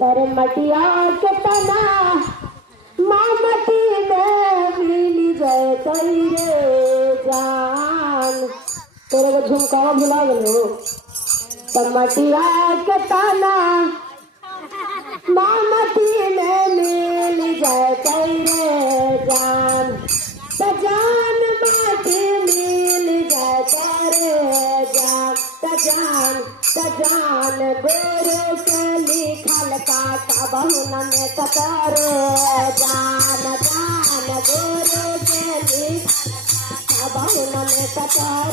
तर मटिया के तना मामती में मिली जाए तेरे जान। तेरे को झुमकावा भुला गलो। तर मटिया के तना मामती में मिली जाए तेरे जान। जान माटी मिल जाए तेरे जान। जान गुरु के लिखल काटा बहुन में कतरे जान। जान गुरु के लिखल काटा बहुन में कतर।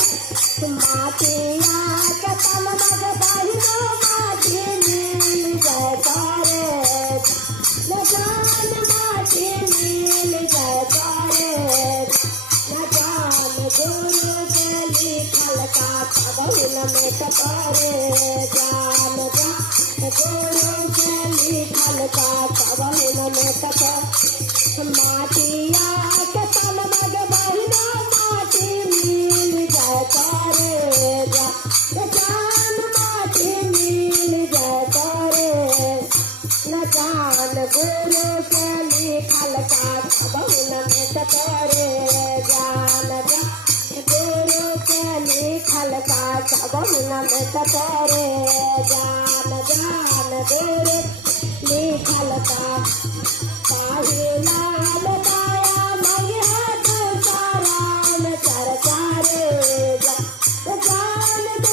माटिया के तन मग बहिनो माटी मिल जाए तारे जान। माटी मिल जाए तारे जान गुरु के लिखल काटा बहुन में कतरे जान। गुरु के लिखल काटा बहुन में कतर। माटिया के तन मग बहिनो माटी मिल जाए तारे जान। माटी मिल जाए तारे जान गुरु के लिखल काटा बहुन में कतरे जान। गुरु के लिखल काटा बहुन में कतरे जान। गुरु लिखल काटा पहिला बताया मगिया तुसाराम चरचारे जान।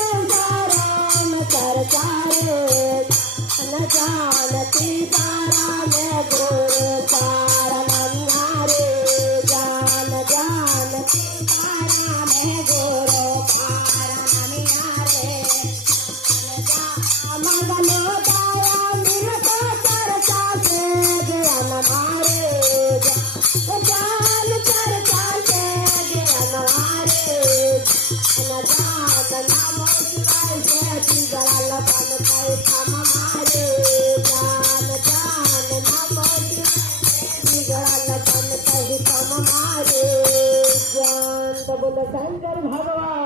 तुसाराम चरचारे न जानती तारा में गुरु पारनारे जान। जानती तारा में गुरु पारनारे मगनो तारा मिलता चर्चा से ज्ञान मारे जान। चर्चा से ज्ञान मारे न जान नामो शिवाय से बिगड़ल बन कई थम मारे जान। नामो शिवाय बिगड़ल बन कई थम मारे जान। तो बोले शंकर भगवान।